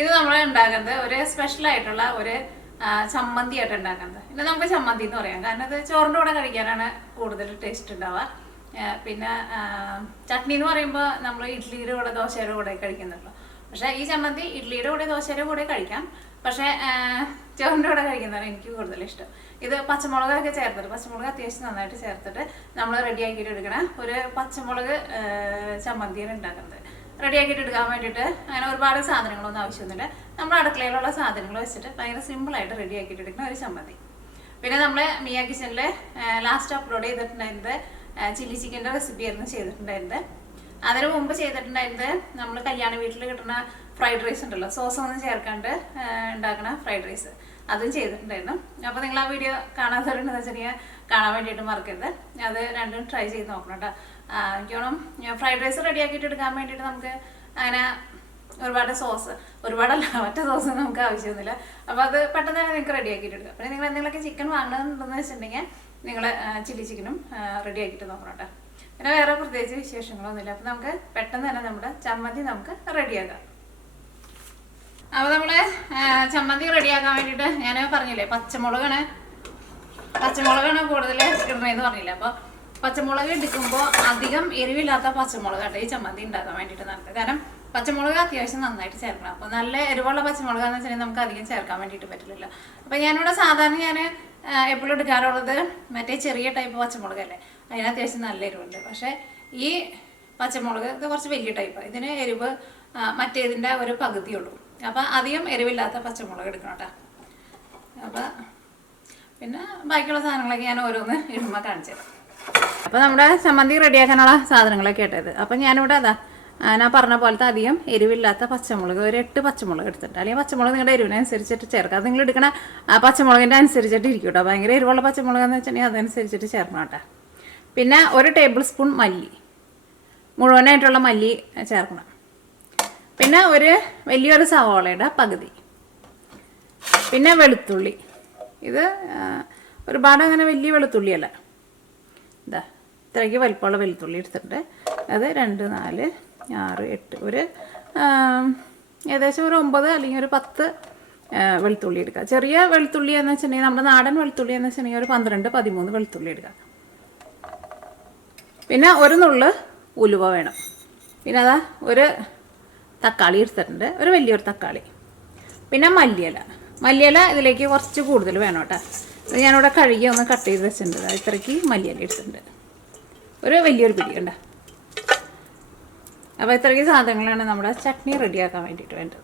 ഇത് നമ്മൾ ഉണ്ടാക്കുന്നത് ഒരു സ്പെഷ്യൽ ആയിട്ടുള്ള ഒരു ചമ്മന്തി ആയിട്ട് ഉണ്ടാക്കുന്നത്. ഇത് നമുക്ക് ചമ്മന്തി എന്ന് പറയാം, കാരണം ഇത് ചോറിൻ്റെ കൂടെ കഴിക്കാനാണ് കൂടുതൽ ടേസ്റ്റ് ഉണ്ടാവുക. പിന്നെ ചട്നി എന്ന് പറയുമ്പോൾ നമ്മൾ ഇഡ്ഡലിയുടെ കൂടെ ദോശയുടെ കൂടെ കഴിക്കുന്നുള്ളൂ. പക്ഷേ ഈ ചമ്മന്തി ഇഡ്ഡലിയുടെ കൂടെ ദോശയുടെ കൂടെ കഴിക്കാം, പക്ഷേ ചോറിൻ്റെ കൂടെ കഴിക്കുന്നതാണ് എനിക്ക് കൂടുതൽ ഇഷ്ടം. ഇത് പച്ചമുളകൊക്കെ ചേർത്തിട്ട്, പച്ചമുളക് അത്യാവശ്യം നന്നായിട്ട് ചേർത്തിട്ട് നമ്മൾ റെഡിയാക്കിയിട്ട് എടുക്കണ ഒരു പച്ചമുളക് ചമ്മന്തിയാണ് ഉണ്ടാക്കുന്നത്. റെഡിയാക്കിയിട്ട് എടുക്കാൻ വേണ്ടിയിട്ട് അങ്ങനെ ഒരുപാട് സാധനങ്ങളൊന്നും ആവശ്യമൊന്നുമില്ല. നമ്മുടെ അടുക്കളയിലുള്ള സാധനങ്ങൾ വെച്ചിട്ട് ഭയങ്കര സിമ്പിളായിട്ട് റെഡിയാക്കിയിട്ട് എടുക്കുന്ന ഒരു ചമ്മന്തി. പിന്നെ നമ്മൾ മിയ കിച്ചണിൽ ലാസ്റ്റ് അപ്ലോഡ് ചെയ്തിട്ടുണ്ടായിരുന്നത് ചില്ലി ചിക്കൻ്റെ റെസിപ്പിയായിരുന്നു ചെയ്തിട്ടുണ്ടായിരുന്നത്. അതിന് മുമ്പ് ചെയ്തിട്ടുണ്ടായിരുന്നത് നമ്മൾ കല്യാണ വീട്ടിൽ കിട്ടുന്ന ഫ്രൈഡ് റൈസ് ഉണ്ടല്ലോ, സോസൊന്നും ചേർക്കാണ്ട് ഉണ്ടാക്കുന്ന ഫ്രൈഡ് റൈസ്, അതും ചെയ്തിട്ടുണ്ടായിരുന്നു. അപ്പോൾ നിങ്ങൾ ആ വീഡിയോ കാണാത്തവരുണ്ടെന്ന് വെച്ചിട്ടുണ്ടെങ്കിൽ കാണാൻ വേണ്ടിയിട്ട് മറക്കരുത്. അത് രണ്ടും ട്രൈ ചെയ്ത് നോക്കണം കേട്ടോ. എനിക്ക് തോന്നും ഫ്രൈഡ് റൈസ് റെഡിയാക്കിയിട്ട് എടുക്കാൻ വേണ്ടിയിട്ട് നമുക്ക് അങ്ങനെ ഒരുപാട് സോസ്, ഒരുപാടല്ല മറ്റേ സോസ് നമുക്ക് ആവശ്യമൊന്നുമില്ല. അപ്പോൾ അത് പെട്ടെന്ന് തന്നെ നിങ്ങൾക്ക് റെഡിയാക്കിയിട്ട് എടുക്കാം. പിന്നെ നിങ്ങൾ എന്തെങ്കിലുമൊക്കെ ചിക്കൻ വാങ്ങണമെന്നുണ്ടെന്ന് വെച്ചിട്ടുണ്ടെങ്കിൽ നിങ്ങൾ ചില്ലി ചിക്കനും റെഡിയാക്കിയിട്ട് നോക്കണം കേട്ടോ. പിന്നെ വേറെ പ്രത്യേകിച്ച് വിശേഷങ്ങളൊന്നുമില്ല. അപ്പോൾ നമുക്ക് പെട്ടെന്ന് തന്നെ നമ്മുടെ ചമ്മന്തി നമുക്ക് റെഡിയാക്കാം. അപ്പോൾ നമ്മൾ ചമ്മന്തി റെഡിയാക്കാൻ വേണ്ടിയിട്ട് ഞാൻ പറഞ്ഞില്ലേ പച്ചമുളകാണ് കൂടുതൽ ഇടണമെന്ന് പറഞ്ഞില്ല. അപ്പോൾ പച്ചമുളക് എടുക്കുമ്പോൾ അധികം എരിവില്ലാത്ത പച്ചമുളകാണ് ഈ ചമ്മന്തി ഉണ്ടാക്കാൻ വേണ്ടിയിട്ട് നല്ലത്. കാരണം പച്ചമുളക് അത്യാവശ്യം നന്നായിട്ട് ചേർക്കണം. അപ്പോൾ നല്ല എരിവുള്ള പച്ചമുളകാന്ന് വെച്ചിട്ടുണ്ടെങ്കിൽ നമുക്ക് അധികം ചേർക്കാൻ വേണ്ടിയിട്ട് പറ്റില്ലല്ലോ. അപ്പോൾ ഞാനിവിടെ സാധാരണ ഞാൻ എപ്പോഴും എടുക്കാറുള്ളത് മറ്റേ ചെറിയ ടൈപ്പ് പച്ചമുളകല്ലേ, അതിന് അത്യാവശ്യം നല്ല എരിവുണ്ട്. പക്ഷേ ഈ പച്ചമുളക് ഇത് കുറച്ച് വലിയ ടൈപ്പ്, ഇതിന് എരിവ് മറ്റേതിൻ്റെ ഒരു പകുതിയുള്ളൂ. അപ്പോൾ അധികം എരിവില്ലാത്ത പച്ചമുളക് എടുക്കണം കേട്ടോ. അപ്പോൾ പിന്നെ ബാക്കിയുള്ള സാധനങ്ങളൊക്കെ ഞാൻ ഓരോന്ന് ഇടുമ്പോൾ കാണിച്ചു തരാം. അപ്പോൾ നമ്മുടെ ചമ്മന്തി റെഡിയാക്കാനുള്ള സാധനങ്ങളൊക്കെ ഇട്ടത്. അപ്പം ഞാനിവിടെ ഞാൻ പറഞ്ഞ പോലത്തെ അധികം എരിവില്ലാത്ത പച്ചമുളക് ഒരു 8 പച്ചമുളക് എടുത്തിട്ട്, അല്ലെങ്കിൽ പച്ചമുളക് നിങ്ങളുടെ എരിവിനനുസരിച്ചിട്ട് ചേർക്കാം. അത് നിങ്ങൾ എടുക്കണ പച്ചമുളകിൻ്റെ അനുസരിച്ചിട്ട് ഇരിക്കും കേട്ടോ. ഭയങ്കര എരിവുള്ള പച്ചമുളകെന്ന് വെച്ചിട്ടുണ്ടെങ്കിൽ അതനുസരിച്ചിട്ട് ചേർക്കണം കേട്ടോ. പിന്നെ 1 ടേബിൾ സ്പൂൺ മല്ലി, മുഴുവനായിട്ടുള്ള മല്ലി ചേർക്കണം. പിന്നെ വലിയൊരു സവാളയുടെ പകുതി. പിന്നെ വെളുത്തുള്ളി, ഇത് ഒരുപാട് അങ്ങനെ വലിയ വെളുത്തുള്ളിയല്ല, ഇതാ ഇത്രയ്ക്ക് വലിപ്പമുള്ള വെളുത്തുള്ളി എടുത്തിട്ടുണ്ട്. അത് 2, 4, 6, 8 ഏകദേശം ഒരു 9 അല്ലെങ്കിൽ ഒരു 10 വെളുത്തുള്ളി എടുക്കുക. ചെറിയ വെളുത്തുള്ളി എന്ന് വെച്ചിട്ടുണ്ടെങ്കിൽ നമ്മുടെ നാടൻ വെളുത്തുള്ളി എന്ന് വെച്ചിട്ടുണ്ടെങ്കിൽ ഒരു 12, 13 വെളുത്തുള്ളി എടുക്കുക. പിന്നെ ഒരു നുള്ള് ഉലുവ വേണം. പിന്നെ അതാ ഒരു തക്കാളി എടുത്തിട്ടുണ്ട്, ഒരു വലിയൊരു തക്കാളി. പിന്നെ മല്ലിയില ഇതിലേക്ക് കുറച്ച് കൂടുതൽ വേണം കേട്ടോ. ഇത് ഞാനിവിടെ കഴുകി ഒന്ന് കട്ട് ചെയ്ത് വെച്ചിട്ടുണ്ട്. ഇത്രയ്ക്ക് മല്ലിയില എടുത്തിട്ടുണ്ട്, ഒരു വലിയൊരു പിടി ഉണ്ട്. അപ്പോൾ ഇത്രയ്ക്ക് സാധനങ്ങളാണ് നമ്മുടെ ചട്നി റെഡിയാക്കാൻ വേണ്ടിയിട്ട് വേണ്ടത്.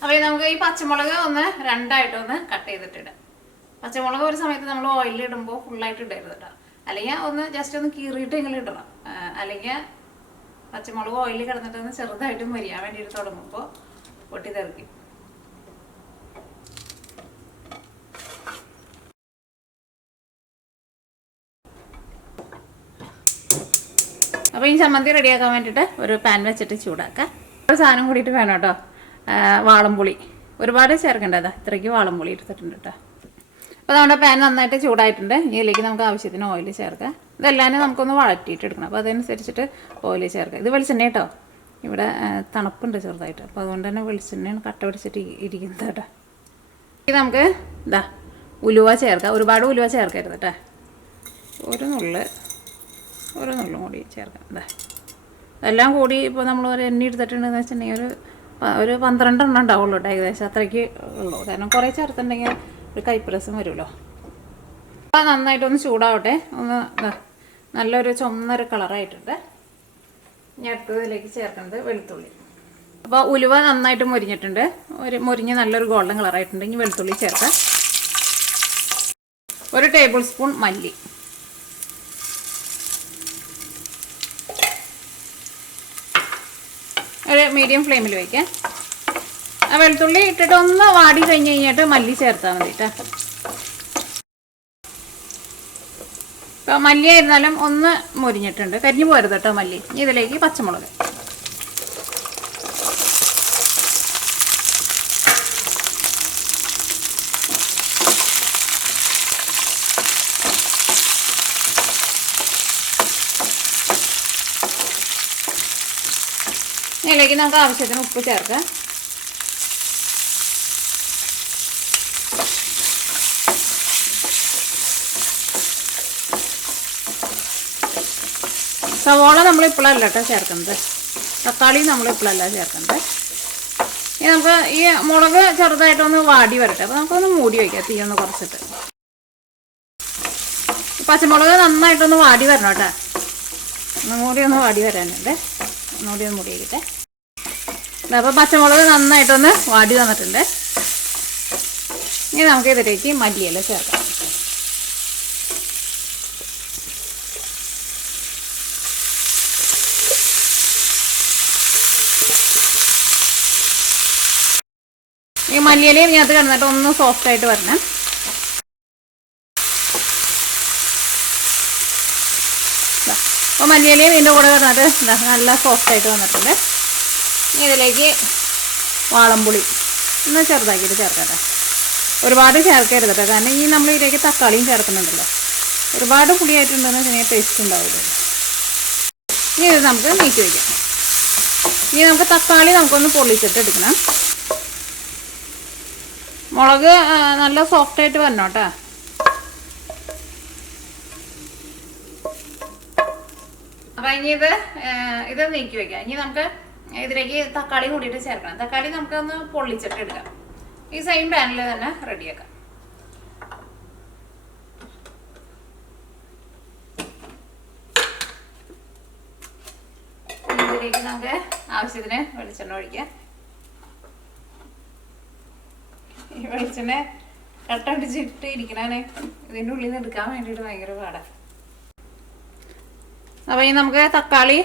അപ്പോൾ നമുക്ക് ഈ പച്ചമുളക് ഒന്ന് 2ആയിട്ടൊന്ന് കട്ട് ചെയ്തിട്ടിടാം. പച്ചമുളക് ഒരു സമയത്ത് നമ്മൾ ഓയിലിടുമ്പോൾ ഫുള്ളായിട്ട് ഇടരുത് കേട്ടോ, അല്ലെങ്കിൽ ഒന്ന് ജസ്റ്റ് ഒന്ന് കീറിയിട്ട് ഇങ്ങനെ ഇടണം. അല്ലെങ്കിൽ പച്ചമുളക് ഓയിലിൽ കിടന്നിട്ടൊന്ന് ചെറുതായിട്ട് മരിയാൻ വേണ്ടിയിട്ട് തുടങ്ങുമ്പോൾ പൊട്ടിത്തെറിക്കും. അപ്പോൾ ഈ ചമ്മന്തി റെഡിയാക്കാൻ വേണ്ടിയിട്ട് ഒരു പാൻ വെച്ചിട്ട് ചൂടാക്കാം. ഒരു സാധനം കൂടിയിട്ട് വേണം കേട്ടോ, വാളംപുളി. ഒരുപാട് ചേർക്കേണ്ടതാ, ഇത്രയ്ക്ക് വാളംപുളി എടുത്തിട്ടുണ്ട് കേട്ടോ. അപ്പോൾ നമ്മുടെ പാൻ നന്നായിട്ട് ചൂടായിട്ടുണ്ട്. ഇതിലേക്ക് നമുക്ക് ആവശ്യത്തിന് ഓയിൽ ചേർക്കാം. ഇതെല്ലാം നമുക്കൊന്ന് വഴറ്റിയിട്ട് എടുക്കണം. അപ്പോൾ അതനുസരിച്ചിട്ട് ഓയിൽ ചേർക്കാം. ഇത് വെളിച്ചെണ്ണ കേട്ടോ, ഇവിടെ തണുപ്പുണ്ട് ചെറുതായിട്ട്, അപ്പോൾ അതുകൊണ്ട് തന്നെ വെളിച്ചെണ്ണയാണ് കട്ട പിടിച്ചിട്ട് ഇരിക്കുന്നത് കേട്ടോ. ഇത് നമുക്ക് ഉലുവ ചേർക്കാം. ഒരുപാട് ഉലുവ ചേർക്കരുത് കേട്ടോ, ഒരു നുള്ളും കൂടി ചേർക്കാം. എല്ലാം കൂടി ഇപ്പോൾ നമ്മൾ ഒരു എണ്ണ എടുത്തിട്ടുണ്ടെന്ന് വെച്ചിട്ടുണ്ടെങ്കിൽ ഒരു 12 എണ്ണം ഉണ്ടാവുള്ളൂ കേട്ടോ, ഏകദേശം അത്രയ്ക്ക് ഉള്ളൂ. കാരണം കുറേ ചേർത്തിട്ടുണ്ടെങ്കിൽ ഒരു കൈപ്രസം വരുമല്ലോ. അപ്പോൾ നന്നായിട്ടൊന്ന് ചൂടാവട്ടെ. ഒന്ന് നല്ലൊരു ചുമന്നൊരു കളറായിട്ടുണ്ട്. ഇനി അടുത്തതിലേക്ക് ചേർക്കുന്നത് വെളുത്തുള്ളി. അപ്പോൾ ഉലുവ നന്നായിട്ട് മുരിഞ്ഞിട്ടുണ്ട്, മുരിഞ്ഞ് നല്ലൊരു ഗോൾഡൻ കളറായിട്ടുണ്ട്. ഇനി വെളുത്തുള്ളി ചേർക്കാം. 1 ടേബിൾ സ്പൂൺ മല്ലി, ഒരു മീഡിയം ഫ്ലെയിമിൽ വയ്ക്കാം. ആ വെളുത്തുള്ളി ഇട്ടിട്ട് ഒന്ന് വാടി കഴിഞ്ഞ് കഴിഞ്ഞിട്ട് മല്ലി ചേർത്താൽ മതി കേട്ടോ. ഇപ്പോൾ മല്ലി ആയിരുന്നാലും ഒന്ന് മുരിഞ്ഞിട്ടുണ്ട്, കരിഞ്ഞു പോരുത് കേട്ടോ മല്ലി. ഇതിലേക്ക് പച്ചമുളക്, ഇതിലേക്ക് നമുക്ക് ആവശ്യത്തിന് ഉപ്പ് ചേർക്കാം. സവോള നമ്മൾ ഇപ്പോഴല്ല കേട്ടോ ചേർക്കുന്നത്, തക്കാളി നമ്മൾ ഇപ്പോഴല്ല ചേർക്കുന്നത്. ഇനി നമുക്ക് ഈ മുളക് ചെറുതായിട്ടൊന്ന് വാടി വരട്ടെ. അപ്പോൾ നമുക്കൊന്ന് മൂടി വയ്ക്കാം, തീ ഒന്ന് കുറച്ചിട്ട്. പച്ചമുളക് നന്നായിട്ടൊന്ന് വാടി വരണം കേട്ടോ, ഒന്നുകൂടി ഒന്ന് വാടി വരാനുണ്ട്. ഒന്നുകൂടി ഒന്ന് മൂടി വയ്ക്കട്ടെ. അപ്പോൾ പച്ചമുളക് നന്നായിട്ടൊന്ന് വാടി വന്നിട്ടുണ്ട്. ഇനി നമുക്ക് ഇതിലേക്ക് മല്ലിയില ചേർക്കാം. ഈ മല്ലിയിലയും ഇതിനകത്ത് കിടന്നിട്ട് ഒന്ന് സോഫ്റ്റായിട്ട് വരണം. അപ്പോൾ മല്ലിയിലയും ഇതിൻ്റെ കൂടെ കിടന്നിട്ട് നല്ല സോഫ്റ്റായിട്ട് വന്നിട്ടുണ്ട്. ഇനി ഇതിലേക്ക് വാളംപുളി ഒന്ന് ചെറുതാക്കിയിട്ട് ചേർക്കട്ടെ. ഒരുപാട് ചേർക്കരുത് കേട്ടോ, കാരണം ഇനി നമ്മൾ ഇതിലേക്ക് തക്കാളിയും ചേർക്കുന്നുണ്ടല്ലോ. ഒരുപാട് പുളിയായിട്ടുണ്ടെന്ന് വെച്ചാൽ ടേസ്റ്റ് ഉണ്ടാവില്ല. ഇനി ഇത് നമുക്ക് നീക്കി വയ്ക്കാം. ഇനി നമുക്ക് തക്കാളി നമുക്കൊന്ന് പൊള്ളിച്ചിട്ട് എടുക്കണം. മുളക് നല്ല സോഫ്റ്റായിട്ട് വരണം കേട്ടോ. അപ്പം ഇനി ഇത് നീക്കി വയ്ക്കാം. ഇനി നമുക്ക് ഇതിലേക്ക് തക്കാളി കൂടിയിട്ട് ചേർക്കണം. തക്കാളി നമുക്കൊന്ന് പൊള്ളിച്ചിട്ട് എടുക്കാം. ഈ സെയിം പാനിൽ തന്നെ റെഡിയാക്കാം. ഇതിലേക്ക് നമുക്ക് ആവശ്യത്തിന് വെളിച്ചെണ്ണ ഒഴിക്കാം. ഈ വെളിച്ചെണ്ണ കട്ടടിച്ചിട്ട് ഇരിക്കണേ, ഇതിൻ്റെ ഉള്ളിൽ നിന്ന് എടുക്കാൻ വേണ്ടിയിട്ട് ഭയങ്കര പാടാണ്. അപ്പോൾ ഇനി നമുക്ക് തക്കാളി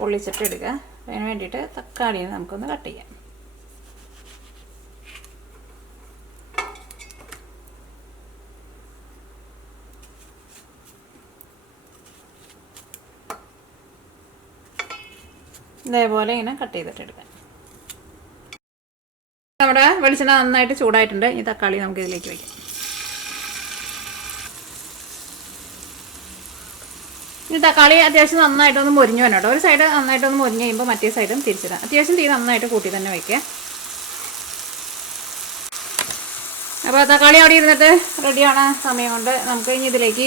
പൊള്ളിച്ചിട്ട് എടുക്കാം. അതിന് വേണ്ടിയിട്ട് തക്കാളി നമുക്കൊന്ന് കട്ട് ചെയ്യാം. ഇതേപോലെ ഇങ്ങനെ കട്ട് ചെയ്തിട്ട് എടുക്കാം. നമ്മുടെ വെളിച്ചെണ്ണ നന്നായിട്ട് ചൂടായിട്ടുണ്ട്. ഈ തക്കാളി നമുക്ക് ഇതിലേക്ക് വയ്ക്കാം. ഈ തക്കാളി അത്യാവശ്യം നന്നായിട്ടൊന്ന് മുരിഞ്ഞു വരണം കേട്ടോ. ഒരു സൈഡ് നന്നായിട്ടൊന്ന് മുരിഞ്ഞ് കഴിയുമ്പോൾ മറ്റേ സൈഡും തിരിച്ചിടാം. അത്യാവശ്യം തീ നന്നായിട്ട് കൂട്ടി തന്നെ വയ്ക്കാം. അപ്പോൾ തക്കാളി അവിടെ ഇരുന്നിട്ട് റെഡിയാണ് സമയം കൊണ്ട് നമുക്ക് ഇനി ഇതിലേക്ക്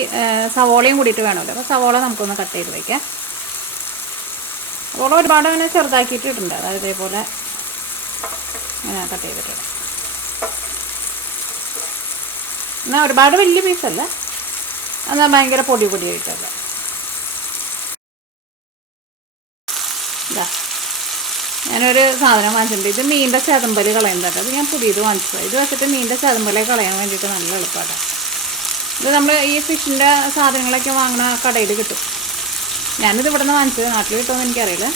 സവോളയും കൂടിയിട്ട് വേണമല്ലോ. അപ്പോൾ സവോള നമുക്കൊന്ന് കട്ട് ചെയ്ത് വയ്ക്കാം. സവോള ഒരുപാട് അങ്ങനെ ചെറുതാക്കിയിട്ടുണ്ട്, അതായത് ഇതേപോലെ ഇങ്ങനെ കട്ട് ചെയ്തിട്ടുണ്ട്. എന്നാൽ ഒരുപാട് വലിയ പീസല്ല, എന്നാൽ ഭയങ്കര പൊടി പൊടിയായിട്ടല്ല. ഇതാ ഞാനൊരു സാധനം വാങ്ങിച്ചിട്ടുണ്ട്. ഇത് മീനിൻ്റെ ചതമ്പല് കളയുന്നുണ്ട്. അത് ഞാൻ പുതിയത് വാങ്ങിച്ചത്. ഇത് വെച്ചിട്ട് മീനിൻ്റെ ചതമ്പല് കളയാൻ വേണ്ടിയിട്ട് നല്ല എളുപ്പമാണ്. ഇത് നമ്മൾ ഈ ഫിഷിൻ്റെ സാധനങ്ങളൊക്കെ വാങ്ങുന്ന കടയിൽ കിട്ടും. ഞാനിത് ഇവിടെ നിന്ന് വാങ്ങിച്ചത്, നാട്ടിൽ കിട്ടുമെന്ന് എനിക്കറിയില്ല.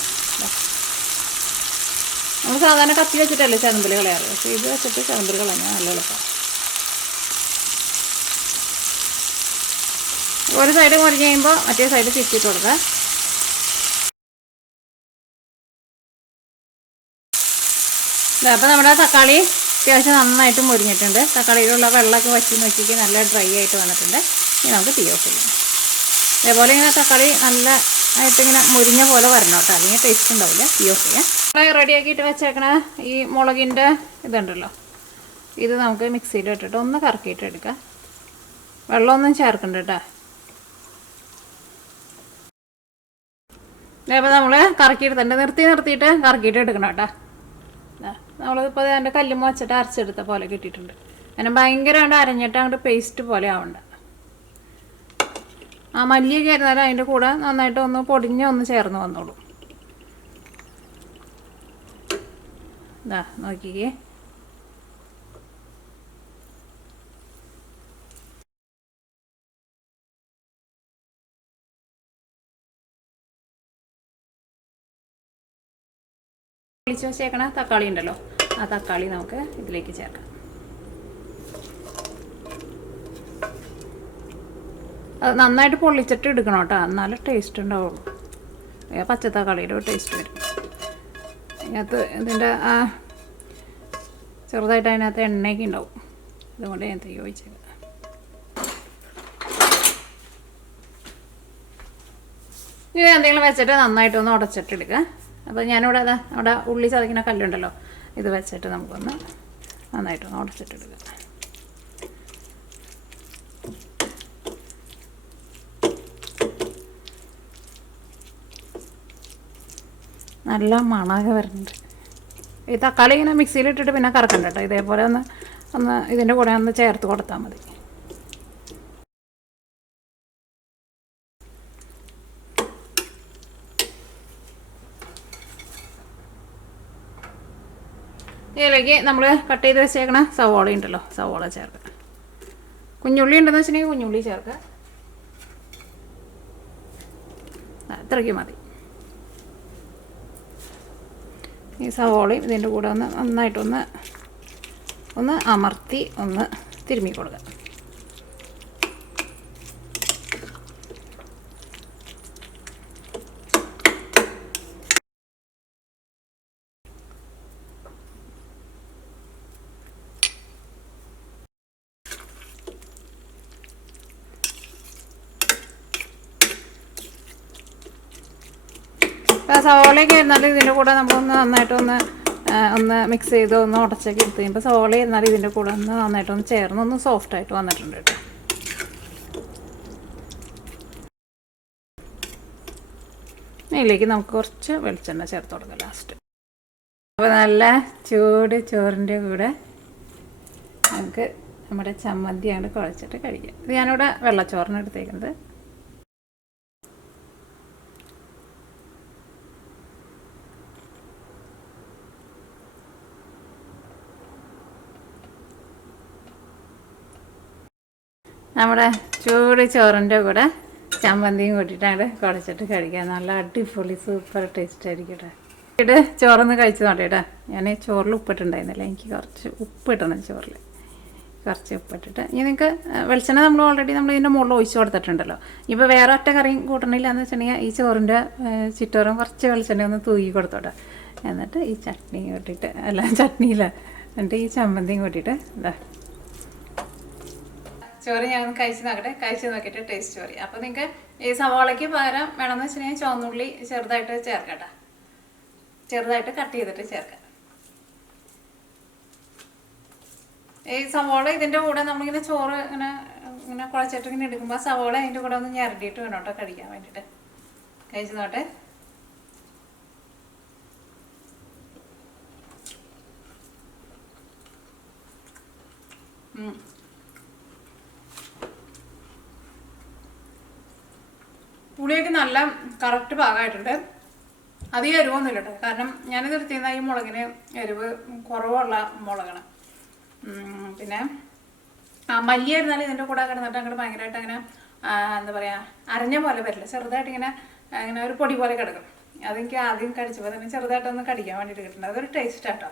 നമ്മൾ സാധാരണ കത്തി വെച്ചിട്ടല്ലേ ചതമ്പല് കളയാറ്, പക്ഷേ ഇത് വെച്ചിട്ട് ചതമ്പല് കളഞ്ഞാൽ നല്ല എളുപ്പമാണ്. ഒരു സൈഡ് മുറിഞ്ഞ് കഴിയുമ്പോൾ മറ്റേ സൈഡ് തിരിച്ചിട്ട് കൊടുക്കുക. അപ്പോൾ നമ്മുടെ തക്കാളി അത്യാവശ്യം നന്നായിട്ട് മുരിഞ്ഞിട്ടുണ്ട്. തക്കാളിയിലുള്ള വെള്ളമൊക്കെ വറ്റി നോക്കിക്ക് നല്ല ഡ്രൈ ആയിട്ട് വന്നിട്ടുണ്ട്. ഇനി നമുക്ക് തീ ഓഫ് ചെയ്യാം. അതേപോലെ ഇങ്ങനെ തക്കാളി നല്ല ആയിട്ടിങ്ങനെ മുരിഞ്ഞ പോലെ വരണം കേട്ടോ, അല്ലെങ്കിൽ ടേസ്റ്റ് ഉണ്ടാവില്ല. തീ ഓഫ് ചെയ്യാം. നമ്മൾ റെഡിയാക്കിയിട്ട് വെച്ചേക്കണ ഈ മുളകിൻ്റെ ഇതുണ്ടല്ലോ, ഇത് നമുക്ക് മിക്സിയിൽ ഇട്ടിട്ട് ഒന്ന് കറക്കിയിട്ട് എടുക്കാം. വെള്ളമൊന്നും ചേർക്കണ്ട കേട്ടോ. അപ്പോൾ നമ്മൾ കറക്കിയെടുത്തിട്ടുണ്ട്. നിർത്തിയിട്ട് കറക്കിയിട്ട് എടുക്കണം കേട്ടോ. നമ്മളിപ്പോൾ അതിൻ്റെ കല്ലുമ്മ വെച്ചിട്ട് അരച്ചെടുത്ത പോലെ കിട്ടിയിട്ടുണ്ട്. അങ്ങനെ ഭയങ്കരമായിട്ട് അരഞ്ഞിട്ട് അങ്ങോട്ട് പേസ്റ്റ് പോലെ ആവണ്ട. ആ മല്ലിയൊക്കെ ആയിരുന്നാലും അതിൻ്റെ കൂടെ നന്നായിട്ട് ഒന്ന് പൊടിഞ്ഞൊന്ന് ചേർന്ന് വന്നോളൂ. ഇതാ നോക്കിക്കേ. പൊളിച്ച് വെച്ചേക്കണ തക്കാളി ഉണ്ടല്ലോ, ആ തക്കാളി നമുക്ക് ഇതിലേക്ക് ചേർക്കാം. അത് നന്നായിട്ട് പൊള്ളിച്ചിട്ട് എടുക്കണം കേട്ടോ, എന്നാലും ടേസ്റ്റ് ഉണ്ടാവുള്ളൂ. പച്ച തക്കാളിയുടെ ടേസ്റ്റ് വരും. അതിനകത്ത് ഇതിൻ്റെ ആ ചെറുതായിട്ട് അതിനകത്ത് എണ്ണയൊക്കെ ഉണ്ടാവും, അതുകൊണ്ട് ഞാൻ തീ ഒഴിച്ചത്. ഇത് എന്തെങ്കിലും വെച്ചിട്ട് നന്നായിട്ടൊന്ന് ഉടച്ചിട്ടെടുക്കുക. അപ്പോൾ ഞാനിവിടെ അവിടെ ഉള്ളി ചതയ്ക്കുന്ന കല്ലുണ്ടല്ലോ, ഇത് വെച്ചിട്ട് നമുക്കൊന്ന് നന്നായിട്ടൊന്ന് ഉടച്ചിട്ടെടുക്കുക. നല്ല മണമൊക്കെ വരുന്നുണ്ട്. ഈ തക്കാളി ഇങ്ങനെ മിക്സിയിലിട്ടിട്ട് പിന്നെ കറക്കണ്ട കേട്ടോ. ഇതേപോലെ ഒന്ന് ഇതിൻ്റെ കൂടെ ഒന്ന് ചേർത്ത് കൊടുത്താൽ മതി. ഇതിലേക്ക് നമ്മൾ കട്ട് ചെയ്ത് വെച്ചേക്കണ സവോള ഉണ്ടല്ലോ, സവോള ചേർക്കുക. കുഞ്ഞുള്ളി ഉണ്ടെന്ന് വെച്ചിട്ടുണ്ടെങ്കിൽ കുഞ്ഞുള്ളി ചേർക്കുക. അത്രയ്ക്ക് മതി. ഈ സവോളയും ഇതിൻ്റെ കൂടെ നന്നായിട്ടൊന്ന് അമർത്തി ഒന്ന് തിരുമ്മി കൊടുക്കുക. അപ്പോൾ സവോളയൊക്കെ ഇരുന്നാലും ഇതിൻ്റെ കൂടെ നമ്മളൊന്ന് നന്നായിട്ടൊന്ന് മിക്സ് ചെയ്ത് ഒന്ന് ഉടച്ചൊക്കെ എടുത്ത് കഴിയുമ്പോൾ സവോള ഇരുന്നാലും ഇതിൻ്റെ കൂടെ ഒന്ന് നന്നായിട്ടൊന്ന് ചേർന്നൊന്ന് സോഫ്റ്റായിട്ട് വന്നിട്ടുണ്ട് കേട്ടോ. ഇതിലേക്ക് നമുക്ക് കുറച്ച് വെളിച്ചെണ്ണ ചേർത്ത് കൊടുക്കാം ലാസ്റ്റ്. അപ്പോൾ നല്ല ചൂട് ചോറിൻ്റെ കൂടെ നമുക്ക് നമ്മുടെ ചമ്മന്തിയാണ് കുഴച്ചിട്ട് കഴിക്കാം. ഇത് ഞാനിവിടെ വെള്ളച്ചോറിന് എടുത്തേക്കുന്നത്. നമ്മുടെ ചൂട് ചോറിൻ്റെ കൂടെ ചമ്മന്തിയും കൂട്ടിയിട്ടാണ് കുഴച്ചിട്ട് കഴിക്കാൻ. നല്ല അടിപൊളി സൂപ്പർ ടേസ്റ്റ് ആയിരിക്കും. ഇത് ചോറൊന്ന് കഴിച്ച് നോട്ടിട്ടാ. ഞാൻ ചോറിൽ ഉപ്പിട്ടുണ്ടായിരുന്നില്ല, എനിക്ക് കുറച്ച് ഉപ്പിട്ടണം ചോറിൽ, കുറച്ച് ഉപ്പിട്ടിട്ട്. ഇനി നിങ്ങൾക്ക് വെളിച്ചെണ്ണ നമ്മൾ ഓൾറെഡി ഇതിൻ്റെ മുകളിൽ ഒഴിച്ച് കൊടുത്തിട്ടുണ്ടല്ലോ. ഇപ്പോൾ വേറെ ഒറ്റ കറിയും കൂട്ടണില്ല എന്ന് വെച്ചിട്ടുണ്ടെങ്കിൽ ഈ ചോറിൻ്റെ ചുറ്റോറും കുറച്ച് വെളിച്ചെണ്ണ ഒന്ന് തൂക്കി കൊടുത്തോട്ടെ. എന്നിട്ട് ഈ ചട്നി കൂട്ടിയിട്ട് ചട്നിയില്ല, എന്നിട്ട് ഈ ചമ്മന്തിയും കൂട്ടിയിട്ട് എന്താ ചോറ് ഞാൻ കഴിച്ച് നോക്കിയിട്ട് ടേസ്റ്റ് പറയും. അപ്പോൾ നിങ്ങൾക്ക് ഈ സവാളയ്ക്ക് പകരം വേണമെന്ന് വെച്ചിട്ടുണ്ടെങ്കിൽ ചുവന്നുള്ളി ചെറുതായിട്ട് ചേർക്കട്ടെ, ചെറുതായിട്ട് കട്ട് ചെയ്തിട്ട് ചേർക്കാം. ഈ സവാള ഇതിൻ്റെ കൂടെ നമ്മളിങ്ങനെ ചോറ് ഇങ്ങനെ കുഴച്ചിട്ട് ഇങ്ങനെ എടുക്കുമ്പോൾ സവാള അതിൻ്റെ കൂടെ ഒന്ന് ഞരടിയിട്ട് വേണം കേട്ടോ കഴിക്കാൻ വേണ്ടിയിട്ട്. കഴിച്ച് നോട്ടെ. പുളിയൊക്കെ നല്ല കറക്റ്റ് പാകമായിട്ടുണ്ട്. അധികം എരിവൊന്നുമില്ല കേട്ടോ. കാരണം ഞാനിത് എടുത്തിരുന്ന ഈ മുളകിന് എരിവ് കുറവുള്ള മുളകാണ്. പിന്നെ മല്ലിയായിരുന്നാലും ഇതിൻ്റെ കൂടെ കിടന്നിട്ട് അങ്ങോട്ട് ഭയങ്കരമായിട്ട് അങ്ങനെ എന്താ പറയുക അരഞ്ഞ പോലെ വരില്ല, ചെറുതായിട്ട് ഇങ്ങനെ ഒരു പൊടി പോലെ കിടക്കും. അതെനിക്ക് ആദ്യം കടിച്ചപ്പോൾ തന്നെ ചെറുതായിട്ടൊന്ന് കടിക്കാൻ വേണ്ടിയിട്ട് കിട്ടുന്നുണ്ട്. അതൊരു ടേസ്റ്റ് ആട്ടോ.